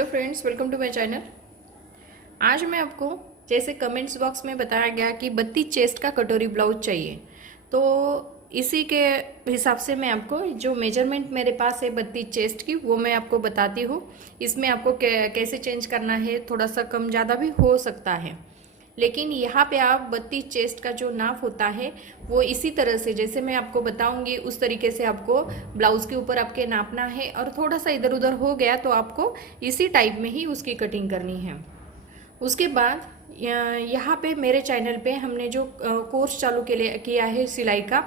Hello friends, welcome to my channel. आज मैं आपको जैसे कमेंट्स बॉक्स में बताया गया कि 32 चेस्ट का कटोरी ब्लाउज चाहिए, तो इसी के हिसाब से मैं आपको जो मेजरमेंट मेरे पास है 32 चेस्ट की वो मैं आपको बताती हूँ। इसमें आपको कैसे चेंज करना है, थोड़ा सा कम ज़्यादा भी हो सकता है, लेकिन यहाँ पे आप 32 चेस्ट का जो नाप होता है वो इसी तरह से जैसे मैं आपको बताऊंगी उस तरीके से आपको ब्लाउज के ऊपर आपके नापना है। और थोड़ा सा इधर उधर हो गया तो आपको इसी टाइप में ही उसकी कटिंग करनी है। उसके बाद यहाँ पे मेरे चैनल पे हमने जो कोर्स चालू किया है सिलाई का,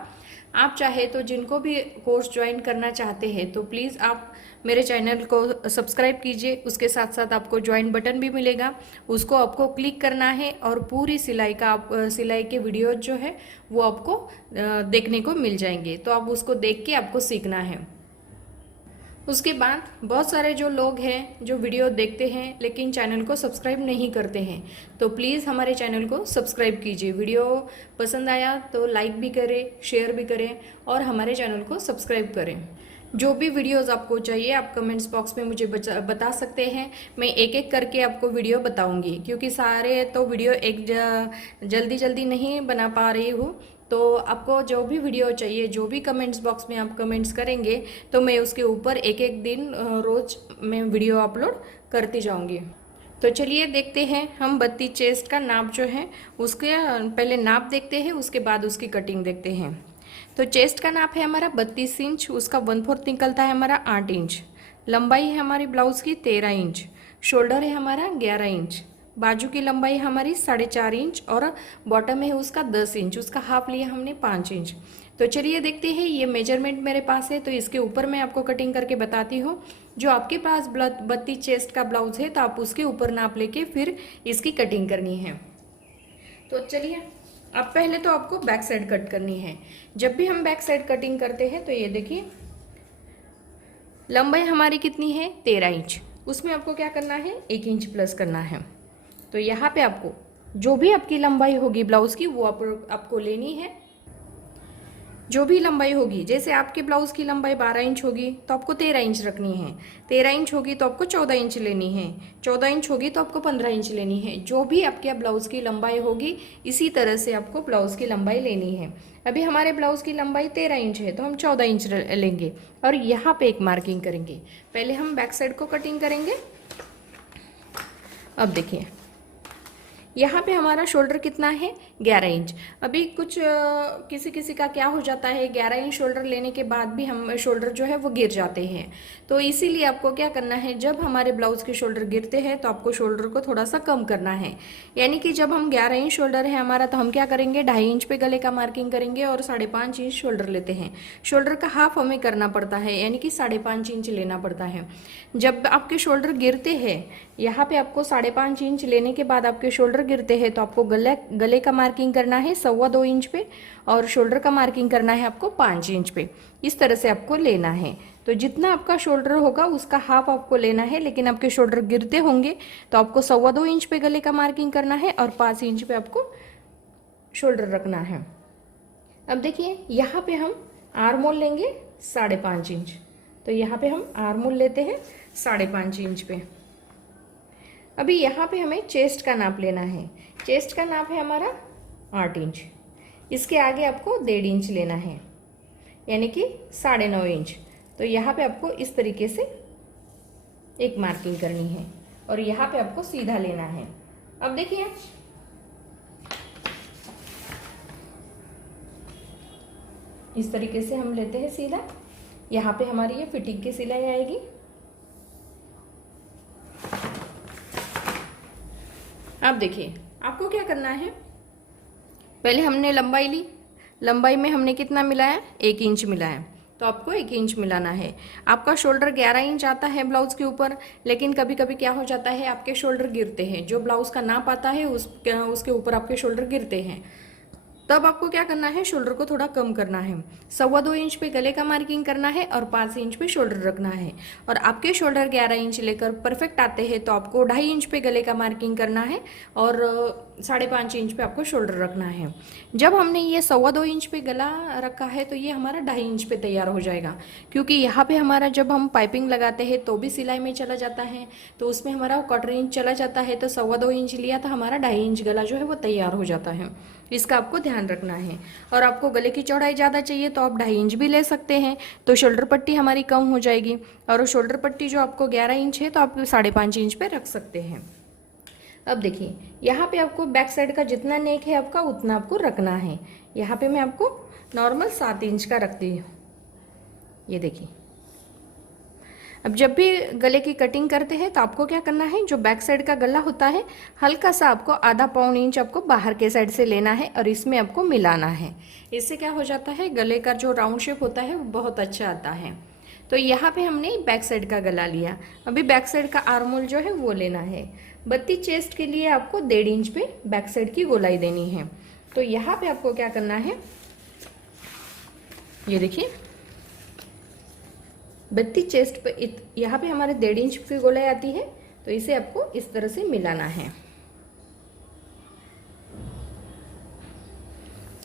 आप चाहे तो जिनको भी कोर्स ज्वाइन करना चाहते हैं तो प्लीज़ आप मेरे चैनल को सब्सक्राइब कीजिए। उसके साथ साथ आपको ज्वाइन बटन भी मिलेगा, उसको आपको क्लिक करना है और पूरी सिलाई का सिलाई के वीडियोज जो है वो आपको देखने को मिल जाएंगे, तो आप उसको देख के आपको सीखना है। उसके बाद बहुत सारे जो लोग हैं जो वीडियो देखते हैं लेकिन चैनल को सब्सक्राइब नहीं करते हैं, तो प्लीज़ हमारे चैनल को सब्सक्राइब कीजिए। वीडियो पसंद आया तो लाइक भी करें, शेयर भी करें और हमारे चैनल को सब्सक्राइब करें। जो भी वीडियोस आपको चाहिए आप कमेंट्स बॉक्स में मुझे बता सकते हैं। मैं एक एक करके आपको वीडियो बताऊंगी, क्योंकि सारे तो वीडियो जल्दी जल्दी नहीं बना पा रही हूँ। तो आपको जो भी वीडियो चाहिए, जो भी कमेंट्स बॉक्स में आप कमेंट्स करेंगे तो मैं उसके ऊपर एक एक दिन रोज मैं वीडियो अपलोड करती जाऊंगी। तो चलिए देखते हैं हम 32 चेस्ट का नाप जो है उसके पहले नाप देखते हैं, उसके बाद उसकी कटिंग देखते हैं। तो चेस्ट का नाप है हमारा 32 इंच, उसका 1/4 निकलता है हमारा 8 इंच। लंबाई है हमारी ब्लाउज की 13 इंच। शोल्डर है हमारा 11 इंच। बाजू की लंबाई हमारी 4.5 इंच और बॉटम है उसका 10 इंच। उसका हाफ लिया हमने 5 इंच। तो चलिए देखते हैं, ये मेजरमेंट मेरे पास है तो इसके ऊपर मैं आपको कटिंग करके बताती हूँ। जो आपके पास 32 चेस्ट का ब्लाउज है तो आप उसके ऊपर नाप लेके फिर इसकी कटिंग करनी है। तो चलिए, अब पहले तो आपको बैक साइड कट करनी है। जब भी हम बैक साइड कटिंग करते हैं तो ये देखिए, लंबाई हमारी कितनी है 13 इंच, उसमें आपको क्या करना है 1 इंच प्लस करना है। तो यहाँ पे आपको जो भी आपकी लंबाई होगी ब्लाउज की वो आपको लेनी है। जो भी लंबाई होगी, जैसे आपके ब्लाउज की लंबाई 12 इंच होगी तो आपको 13 इंच रखनी है। 13 इंच होगी तो आपको 14 इंच लेनी है। 14 इंच होगी तो आपको 15 इंच लेनी है। जो भी आपके ब्लाउज की लंबाई होगी इसी तरह से आपको ब्लाउज की लंबाई लेनी है। अभी हमारे ब्लाउज की लंबाई 13 इंच है तो हम 14 इंच लेंगे और यहाँ पे एक मार्किंग करेंगे। पहले हम बैक साइड को कटिंग करेंगे। अब देखिए, यहाँ पे हमारा शोल्डर कितना है 11 इंच। अभी कुछ किसी किसी का क्या हो जाता है, 11 इंच शोल्डर लेने के बाद भी हम शोल्डर जो है वो गिर जाते हैं। तो इसीलिए आपको क्या करना है, जब हमारे ब्लाउज के शोल्डर गिरते हैं तो आपको शोल्डर को थोड़ा सा कम करना है। यानी कि जब हम 11 इंच शोल्डर है हमारा तो हम क्या करेंगे, 2.5 इंच पे गले का मार्किंग करेंगे और 5.5 इंच शोल्डर लेते हैं। शोल्डर का हाफ हमें करना पड़ता है, यानी कि 5.5 इंच लेना पड़ता है। जब आपके शोल्डर गिरते हैं, यहाँ पे आपको 5.5 इंच लेने के बाद आपके शोल्डर गिरते हैं तो आपको गले का मार्किंग करना है 2.25 इंच पे और शोल्डर का मार्किंग करना है आपको 5 इंच पे। इस तरह से आपको लेना है। तो जितना आपका शोल्डर होगा उसका हाफ आपको लेना है, लेकिन आपके शोल्डर गिरते होंगे तो आपको 2.25 इंच पे गले का मार्किंग करना है और 5 इंच पे आपको शोल्डर रखना है। अब देखिए, यहाँ पे हम आर्म होल लेंगे 5.5 इंच। तो यहाँ पे हम आर्म होल लेते हैं 5.5 इंच पे। अभी यहाँ पे हमें चेस्ट का नाप लेना है। चेस्ट का नाप है हमारा 8 इंच। इसके आगे आपको 1.5 इंच लेना है, यानी कि 9.5 इंच। तो यहाँ पे आपको इस तरीके से एक मार्किंग करनी है और यहाँ पे आपको सीधा लेना है। अब देखिए, इस तरीके से हम लेते हैं सीधा। यहाँ पे हमारी ये फिटिंग की सिलाई आएगी। अब देखिए, आपको क्या करना है, पहले हमने लंबाई ली। लंबाई में हमने कितना मिलाया, 1 इंच मिलाया, तो आपको 1 इंच मिलाना है। आपका शोल्डर 11 इंच आता है ब्लाउज के ऊपर, लेकिन कभी कभी क्या हो जाता है आपके शोल्डर गिरते हैं। जो ब्लाउज का नाप आता है उसके ऊपर आपके शोल्डर गिरते हैं, तब आपको क्या करना है, शोल्डर को थोड़ा कम करना है। 2.25 इंच पे गले का मार्किंग करना है और 5 इंच पे शोल्डर रखना है। और आपके शोल्डर 11 इंच लेकर परफेक्ट आते हैं तो आपको 2.5 इंच पे गले का मार्किंग करना है और 5.5 इंच पे आपको शोल्डर रखना है। जब हमने ये 2.25 इंच पे गला रखा है तो ये हमारा 2.5 इंच पे तैयार हो जाएगा, क्योंकि यहाँ पे हमारा जब हम पाइपिंग लगाते हैं तो भी सिलाई में चला जाता है, तो उसमें हमारा 1/4 इंच चला जाता है। तो 2.25 इंच लिया था, हमारा 2.5 इंच गला जो है वो तैयार हो जाता है। इसका आपको ध्यान रखना है। और आपको गले की चौड़ाई ज़्यादा चाहिए तो आप 2.5 इंच भी ले सकते हैं, तो शोल्डर पट्टी हमारी कम हो जाएगी। और शोल्डर पट्टी जो आपको 11 इंच है तो आप 5.5 इंच पे रख सकते हैं। अब देखिए, यहाँ पे आपको बैक साइड का जितना नेक है आपका उतना आपको रखना है। यहाँ पे मैं आपको नॉर्मल 7 इंच का रखती हूँ, ये देखिए। अब जब भी गले की कटिंग करते हैं तो आपको क्या करना है, जो बैक साइड का गला होता है हल्का सा आपको आधा पौन इंच आपको बाहर के साइड से लेना है और इसमें आपको मिलाना है। इससे क्या हो जाता है, गले का जो राउंड शेप होता है वो बहुत अच्छा आता है। तो यहाँ पे हमने बैक साइड का गला लिया। अभी बैक साइड का आर्मोल जो है वो लेना है। 32 चेस्ट के लिए आपको 1.5 इंच पे बैक साइड की गोलाई देनी है। तो यहाँ पे आपको क्या करना है, ये देखिए 32 चेस्ट पे यहाँ पे हमारे 1.5 इंच की गोलाई आती है, तो इसे आपको इस तरह से मिलाना है।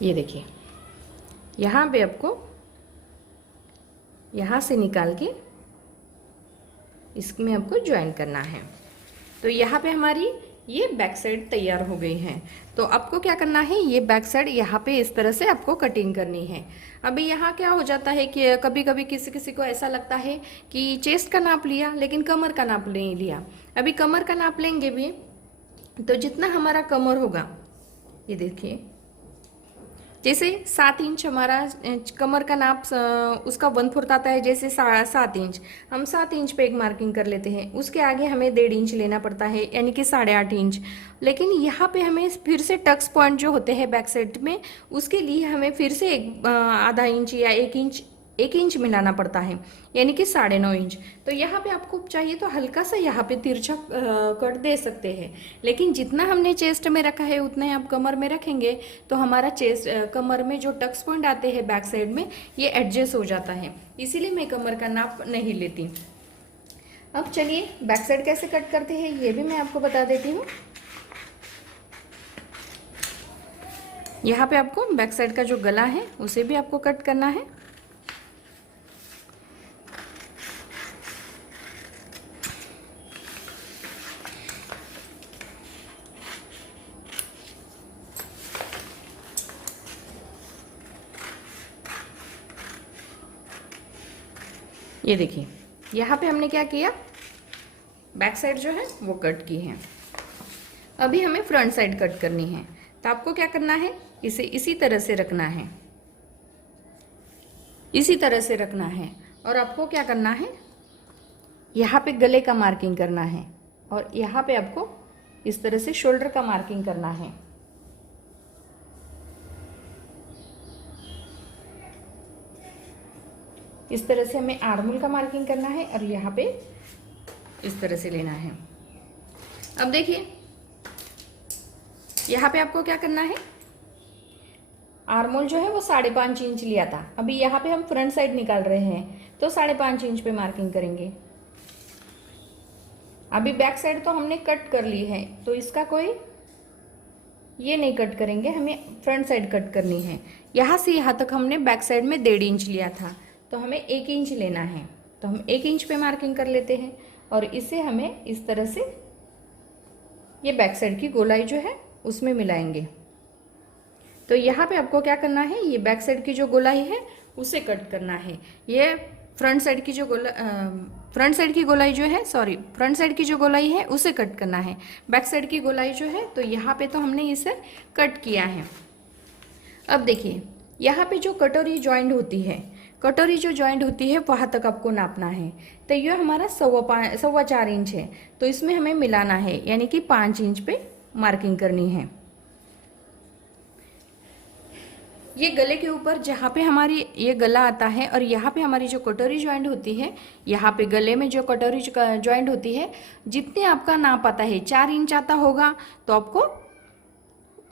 ये देखिए, यहाँ पे आपको यहाँ से निकाल के इसमें आपको ज्वाइन करना है। तो यहाँ पे हमारी ये बैक साइड तैयार हो गई है। तो आपको क्या करना है, ये बैक साइड यहाँ पे इस तरह से आपको कटिंग करनी है। अभी यहाँ क्या हो जाता है कि कभी कभी किसी किसी को ऐसा लगता है कि चेस्ट का नाप लिया लेकिन कमर का नाप नहीं लिया। अभी कमर का नाप लेंगे भी तो जितना हमारा कमर होगा, ये देखिए जैसे 7 इंच हमारा कमर का नाप उसका 1/4 आता है, जैसे 7 इंच हम 7 इंच पे एक मार्किंग कर लेते हैं। उसके आगे हमें 1.5 इंच लेना पड़ता है, यानी कि 8.5 इंच। लेकिन यहाँ पे हमें फिर से टक्स पॉइंट जो होते हैं बैक साइड में, उसके लिए हमें फिर से आधा इंच या 1 इंच मिलाना पड़ता है, यानी कि 9.5 इंच। तो यहाँ पे आपको चाहिए तो हल्का सा यहाँ पे तिरछा कट दे सकते हैं, लेकिन जितना हमने चेस्ट में रखा है उतना ही आप कमर में रखेंगे तो हमारा चेस्ट कमर में जो टक्स पॉइंट आते हैं बैक साइड में ये एडजस्ट हो जाता है, इसीलिए मैं कमर का नाप नहीं लेती। अब चलिए बैक साइड कैसे कट करते हैं ये भी मैं आपको बता देती हूँ। यहाँ पे आपको बैक साइड का जो गला है उसे भी आपको कट करना है। ये देखिए, यहाँ पे हमने क्या किया, बैक साइड जो है वो कट की है। अभी हमें फ्रंट साइड कट करनी है। तो आपको क्या करना है, इसे इसी तरह से रखना है, इसी तरह से रखना है। और आपको क्या करना है, यहाँ पे गले का मार्किंग करना है और यहाँ पे आपको इस तरह से शोल्डर का मार्किंग करना है। इस तरह से हमें आर्मोल का मार्किंग करना है और यहाँ पे इस तरह से लेना है। अब देखिए, यहाँ पे आपको क्या करना है, आर्मोल जो है वो 5.5 इंच लिया था। अभी यहाँ पे हम फ्रंट साइड निकाल रहे हैं तो 5.5 इंच पे मार्किंग करेंगे। अभी बैक साइड तो हमने कट कर ली है तो इसका कोई ये नहीं कट करेंगे, हमें फ्रंट साइड कट करनी है। यहाँ से यहाँ तक हमने बैक साइड में 1.5 इंच लिया था तो हमें 1 इंच लेना है, तो हम 1 इंच पे मार्किंग कर लेते हैं और इसे हमें इस तरह से ये बैक साइड की गोलाई जो है उसमें मिलाएंगे। तो यहाँ पे आपको क्या करना है, ये बैक साइड की जो गोलाई है उसे कट करना है। ये फ्रंट साइड की जो फ्रंट साइड की गोलाई जो है, फ्रंट साइड की जो गोलाई है उसे कट करना है। बैक साइड की गोलाई जो है तो यहाँ पे तो हमने इसे कट किया है। अब देखिए, यहाँ पे जो कटोरी जॉइंट होती है, कटोरी जो जॉइंट होती है वहाँ तक आपको नापना है। तो ये हमारा 4.25 इंच है, तो इसमें हमें मिलाना है, यानी कि 5 इंच पे मार्किंग करनी है। ये गले के ऊपर जहाँ पे हमारी ये गला आता है और यहाँ पे हमारी जो कटोरी जॉइंट होती है, यहाँ पे गले में जो कटोरी जॉइंट होती है, जितने आपका नाप आता है 4 इंच आता होगा तो आपको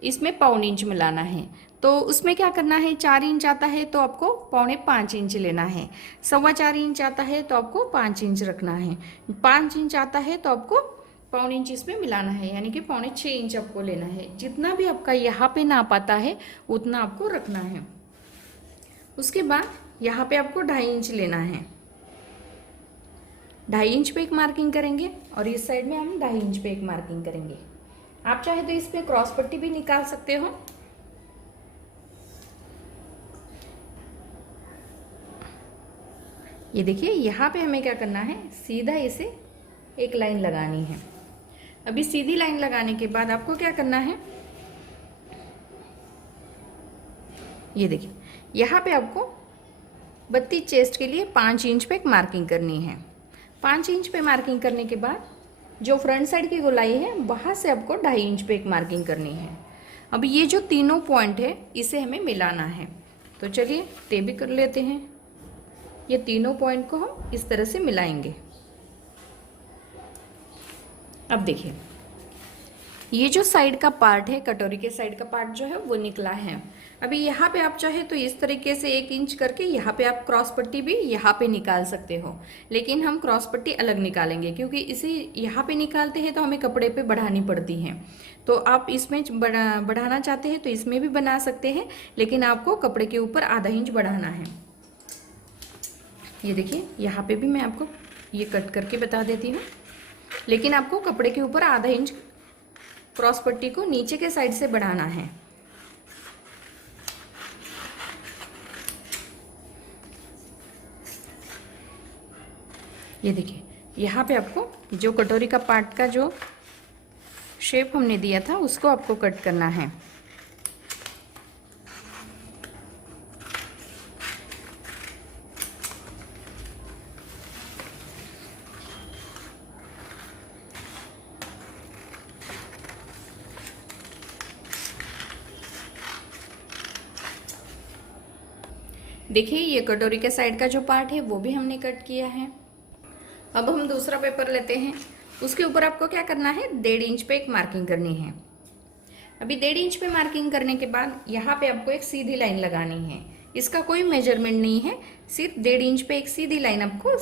इसमें 1.25 इंच मिलाना है। तो उसमें क्या करना है, 4 इंच आता है तो आपको 4.25 इंच लेना है। 4.25 इंच आता है तो आपको 5 इंच रखना है। 5 इंच आता है तो आपको पौने इंच इसमें मिलाना है, यानी कि 6.25 आपको लेना है। जितना भी आपका यहाँ पे नाप आता है उतना आपको रखना है। उसके बाद यहाँ पे आपको 2.5 इंच लेना है। 2.5 इंच पे एक मार्किंग करेंगे और इस साइड में हम 2.5 इंच पे एक मार्किंग करेंगे। आप चाहे तो इस पे क्रॉस पट्टी भी निकाल सकते हो। ये देखिए, यहाँ पे हमें क्या करना है, सीधा इसे एक लाइन लगानी है। अभी सीधी लाइन लगाने के बाद आपको क्या करना है, ये देखिए यहाँ पे आपको बत्ती चेस्ट के लिए 5 इंच पे एक मार्किंग करनी है। 5 इंच पे मार्किंग करने के बाद जो फ्रंट साइड की गोलाई है वहाँ से आपको 2.5 इंच पे एक मार्किंग करनी है। अब ये जो तीनों पॉइंट है इसे हमें मिलाना है, तो चलिए ते भी कर लेते हैं। ये तीनों पॉइंट को हम इस तरह से मिलाएंगे। अब देखिए, ये जो साइड का पार्ट है, कटोरी के साइड का पार्ट जो है वो निकला है। अभी यहाँ पे आप चाहे तो इस तरीके से 1 इंच करके यहाँ पे आप क्रॉस पट्टी भी यहाँ पे निकाल सकते हो, लेकिन हम क्रॉस पट्टी अलग निकालेंगे क्योंकि इसे यहाँ पे निकालते हैं तो हमें कपड़े पे बढ़ानी पड़ती है। तो आप इसमें बढ़ाना चाहते हैं तो इसमें भी बना सकते हैं, लेकिन आपको कपड़े के ऊपर आधा इंच बढ़ाना है। ये देखिए, यहाँ पे भी मैं आपको ये कट करके बता देती हूँ, लेकिन आपको कपड़े के ऊपर आधा इंच क्रॉस पट्टी को नीचे के साइड से बढ़ाना है। ये देखिए, यहाँ पे आपको जो कटोरी का पार्ट का जो शेप हमने दिया था उसको आपको कट करना है। देखिए, ये कटोरी के साइड का जो पार्ट है वो भी हमने कट किया है। अब हम दूसरा पेपर लेते हैं। उसके ऊपर आपको क्या करना है, 1.5 इंच पे एक मार्किंग करनी है। अभी 1.5 इंच पे मार्किंग करने के बाद यहाँ पे आपको एक सीधी लाइन लगानी है। इसका कोई मेजरमेंट नहीं है, सिर्फ 1.5 इंच पे एक सीधी लाइन आपको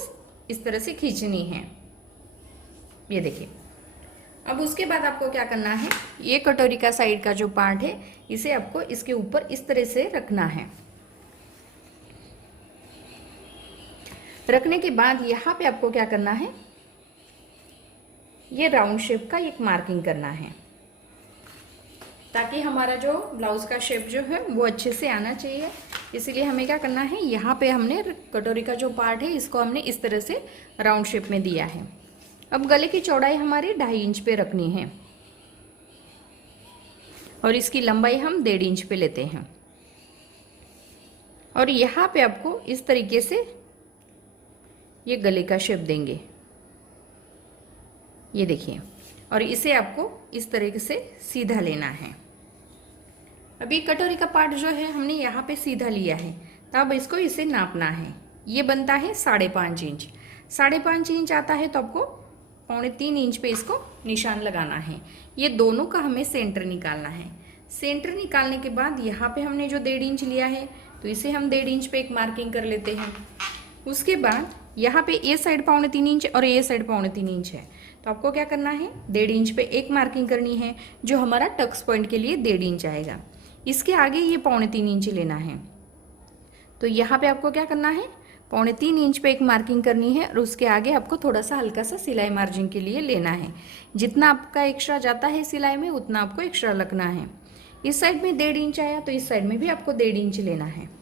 इस तरह से खींचनी है। ये देखिए, अब उसके बाद आपको क्या करना है, ये कटोरी का साइड का जो पार्ट है इसे आपको इसके ऊपर इस तरह से रखना है। रखने के बाद यहाँ पे आपको क्या करना है, ये राउंड शेप का एक मार्किंग करना है, ताकि हमारा जो ब्लाउज का शेप जो है वो अच्छे से आना चाहिए। इसीलिए हमें क्या करना है, यहाँ पे हमने कटोरी का जो पार्ट है इसको हमने इस तरह से राउंड शेप में दिया है। अब गले की चौड़ाई हमारी 2.5 इंच पे रखनी है और इसकी लंबाई हम 1.5 इंच पे लेते हैं। और यहाँ पे आपको इस तरीके से ये गले का शेप देंगे, ये देखिए, और इसे आपको इस तरीके से सीधा लेना है। अभी कटोरी का पार्ट जो है हमने यहाँ पे सीधा लिया है, तो अब इसको इसे नापना है। ये बनता है 5.5 इंच। 5.5 इंच आता है तो आपको 2.25 इंच पे इसको निशान लगाना है। ये दोनों का हमें सेंटर निकालना है। सेंटर निकालने के बाद यहाँ पे हमने जो 1.5 इंच लिया है तो इसे हम 1.5 इंच पे एक मार्किंग कर लेते हैं। उसके बाद यहाँ पे ये साइड 3.25 इंच और ये साइड 3.25 इंच है, तो आपको क्या करना है, 1.5 इंच पे एक मार्किंग करनी है जो हमारा टक्स पॉइंट के लिए 1.5 इंच आएगा। इसके आगे ये 3.25 इंच लेना है, तो यहाँ पे आपको क्या करना है, 3.25 इंच पे एक मार्किंग करनी है और उसके आगे आपको थोड़ा सा हल्का सा सिलाई मार्जिन के लिए लेना है। जितना आपका एक्स्ट्रा जाता है सिलाई में उतना आपको एक्स्ट्रा लगना है। इस साइड में 1.5 इंच आया तो इस साइड में भी आपको 1.5 इंच लेना है।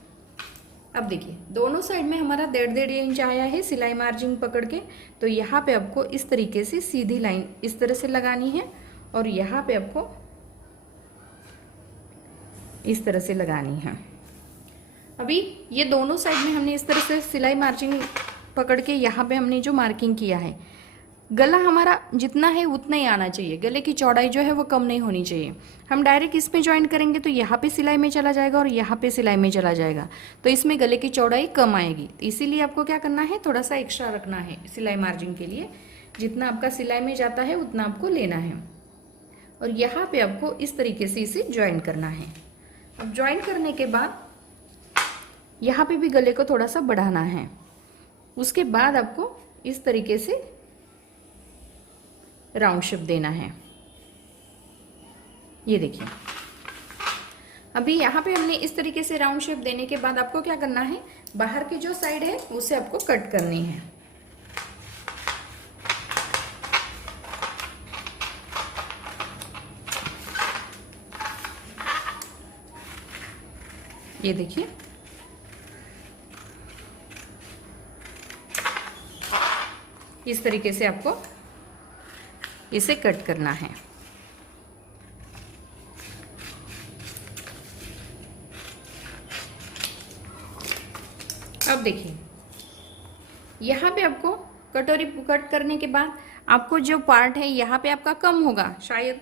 अब देखिए, दोनों साइड में हमारा 1.5 इंच आया है सिलाई मार्जिन पकड़ के, तो यहाँ पे आपको इस तरीके से सीधी लाइन इस तरह से लगानी है और यहाँ पे आपको इस तरह से लगानी है। अभी ये दोनों साइड में हमने इस तरह से सिलाई मार्जिन पकड़ के यहाँ पे हमने जो मार्किंग किया है, गला हमारा जितना है उतना ही आना चाहिए। गले की चौड़ाई जो है वो कम नहीं होनी चाहिए। हम डायरेक्ट इसमें ज्वाइन करेंगे तो यहाँ पे सिलाई में चला जाएगा और यहाँ पे सिलाई में चला जाएगा, तो इसमें गले की चौड़ाई कम आएगी। तो इसीलिए आपको क्या करना है, थोड़ा सा एक्स्ट्रा रखना है सिलाई मार्जिन के लिए। जितना आपका सिलाई में जाता है उतना आपको लेना है और यहाँ पे आपको इस तरीके से इसे ज्वाइन करना है। अब ज्वाइन करने के बाद यहाँ पे भी गले को थोड़ा सा बढ़ाना है। उसके बाद आपको इस तरीके से राउंड शेप देना है। ये देखिए, अभी यहाँ पे हमने इस तरीके से राउंड शेप देने के बाद आपको क्या करना है, बाहर की जो साइड है उसे आपको कट करनी है। ये देखिए, इस तरीके से आपको इसे कट करना है। अब देखिए, यहाँ पे आपको कटोरी कट करने के बाद आपको जो पार्ट है यहाँ पे आपका कम होगा, शायद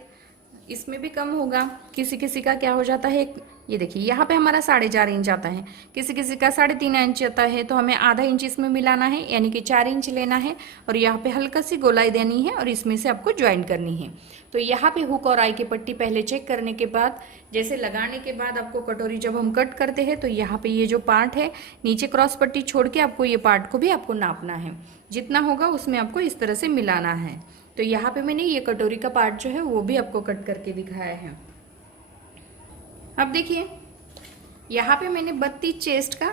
इसमें भी कम होगा, किसी किसी का क्या हो जाता है। ये देखिए, यहाँ पे हमारा 4.5 इंच आता है, किसी किसी का 3.5 इंच आता है, तो हमें आधा इंच इसमें मिलाना है, यानी कि 4 इंच लेना है और यहाँ पे हल्का सी गोलाई देनी है और इसमें से आपको ज्वाइन करनी है। तो यहाँ पे हुक और आई की पट्टी पहले चेक करने के बाद, जैसे लगाने के बाद आपको कटोरी जब हम कट करते हैं तो यहाँ पे ये जो पार्ट है नीचे क्रॉस पट्टी छोड़ के आपको ये पार्ट को भी आपको नापना है, जितना होगा उसमें आपको इस तरह से मिलाना है। तो यहाँ पे मैंने ये कटोरी का पार्ट जो है वो भी आपको कट करके दिखाया है। अब देखिए, यहाँ पे मैंने 32 चेस्ट का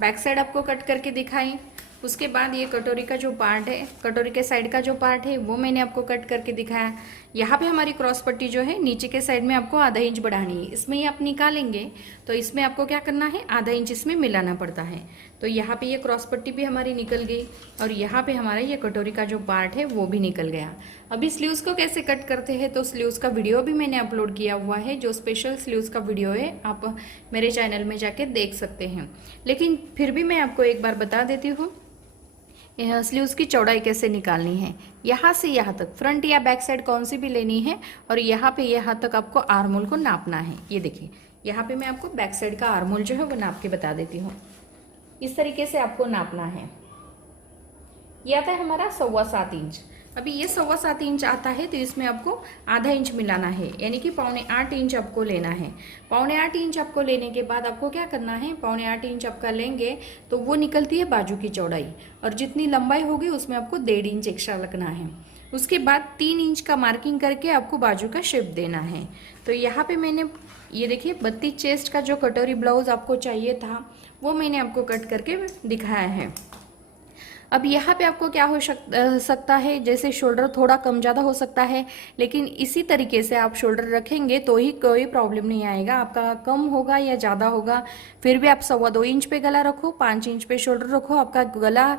बैक साइड आपको कट करके दिखाई। उसके बाद ये कटोरी का जो पार्ट है, कटोरी के साइड का जो पार्ट है वो मैंने आपको कट करके दिखाया। यहाँ पे हमारी क्रॉस पट्टी जो है नीचे के साइड में आपको आधा इंच बढ़ानी है, इसमें ही आप निकालेंगे तो इसमें आपको क्या करना है, आधा इंच इसमें मिलाना पड़ता है। तो यहाँ पे ये क्रॉस पट्टी भी हमारी निकल गई और यहाँ पे हमारा ये कटोरी का जो पार्ट है वो भी निकल गया। अभी स्लीव्स को कैसे कट करते हैं, तो स्लीव्स का वीडियो भी मैंने अपलोड किया हुआ है, जो स्पेशल स्लीव्स का वीडियो है आप मेरे चैनल में जाके देख सकते हैं। लेकिन फिर भी मैं आपको एक बार बता देती हूँ स्लीव्स की चौड़ाई कैसे निकालनी है। यहाँ से यहाँ तक फ्रंट या बैक साइड कौन सी भी लेनी है और यहाँ पे यहाँ तक आपको आर्म होल को नापना है। ये देखिए, यहाँ पे मैं आपको बैक साइड का आर्म होल जो है वो नाप के बता देती हूँ। इस तरीके से आपको नापना है। ये आता है हमारा 7.25 इंच। अभी ये 7.25 इंच आता है तो इसमें आपको आधा इंच मिलाना है, यानी कि 7.25 इंच आपको लेना है। 7.25 इंच आपको लेने के बाद आपको क्या करना है, 7.25 इंच आपका लेंगे तो वो निकलती है बाजू की चौड़ाई, और जितनी लंबाई होगी उसमें आपको 1.5 इंच एक्स्ट्रा लगना है। उसके बाद 3 इंच का मार्किंग करके आपको बाजू का शेप देना है। तो यहाँ पे मैंने ये देखिए 32 चेस्ट का जो कटोरी ब्लाउज आपको चाहिए था वो मैंने आपको कट करके दिखाया है। अब यहाँ पे आपको क्या हो सकता है, जैसे शोल्डर थोड़ा कम ज़्यादा हो सकता है, लेकिन इसी तरीके से आप शोल्डर रखेंगे तो ही कोई प्रॉब्लम नहीं आएगा। आपका कम होगा या ज़्यादा होगा, फिर भी आप 2.25 इंच पे गला रखो, 5 इंच पे शोल्डर रखो, आपका गला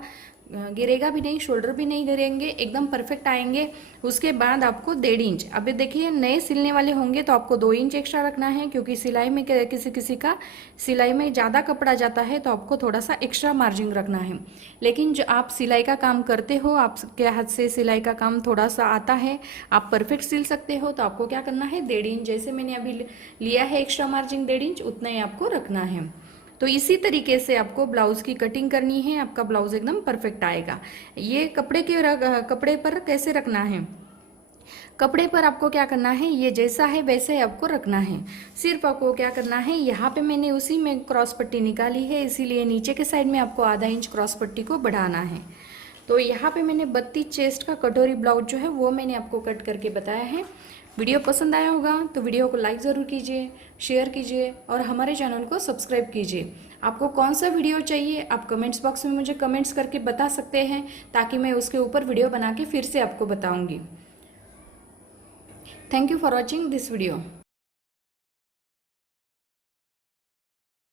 गिरेगा भी नहीं, शोल्डर भी नहीं गिरेंगे, एकदम परफेक्ट आएंगे। उसके बाद आपको 1.5 इंच, अभी देखिए नए सिलने वाले होंगे तो आपको 2 इंच एक्स्ट्रा रखना है, क्योंकि सिलाई में किसी किसी का सिलाई में ज़्यादा कपड़ा जाता है तो आपको थोड़ा सा एक्स्ट्रा मार्जिन रखना है। लेकिन जो आप सिलाई का काम करते हो, आपके हाथ से सिलाई का काम थोड़ा सा आता है, आप परफेक्ट सिल सकते हो, तो आपको क्या करना है, 1.5 इंच जैसे मैंने अभी लिया है एक्स्ट्रा मार्जिन 1.5 इंच, उतना ही आपको रखना है। तो इसी तरीके से आपको ब्लाउज की कटिंग करनी है, आपका ब्लाउज एकदम परफेक्ट आएगा। ये कपड़े पर कैसे रखना है, कपड़े पर आपको क्या करना है, ये जैसा है वैसे ही आपको रखना है। सिर्फ आपको क्या करना है, यहाँ पे मैंने उसी में क्रॉस पट्टी निकाली है, इसीलिए नीचे के साइड में आपको आधा इंच क्रॉस पट्टी को बढ़ाना है। तो यहाँ पे मैंने 32 चेस्ट का कटोरी ब्लाउज जो है वो मैंने आपको कट करके बताया है। वीडियो पसंद आया होगा तो वीडियो को लाइक ज़रूर कीजिए, शेयर कीजिए और हमारे चैनल को सब्सक्राइब कीजिए। आपको कौन सा वीडियो चाहिए आप कमेंट्स बॉक्स में मुझे कमेंट्स करके बता सकते हैं, ताकि मैं उसके ऊपर वीडियो बना के फिर से आपको बताऊंगी। Thank you for watching this video.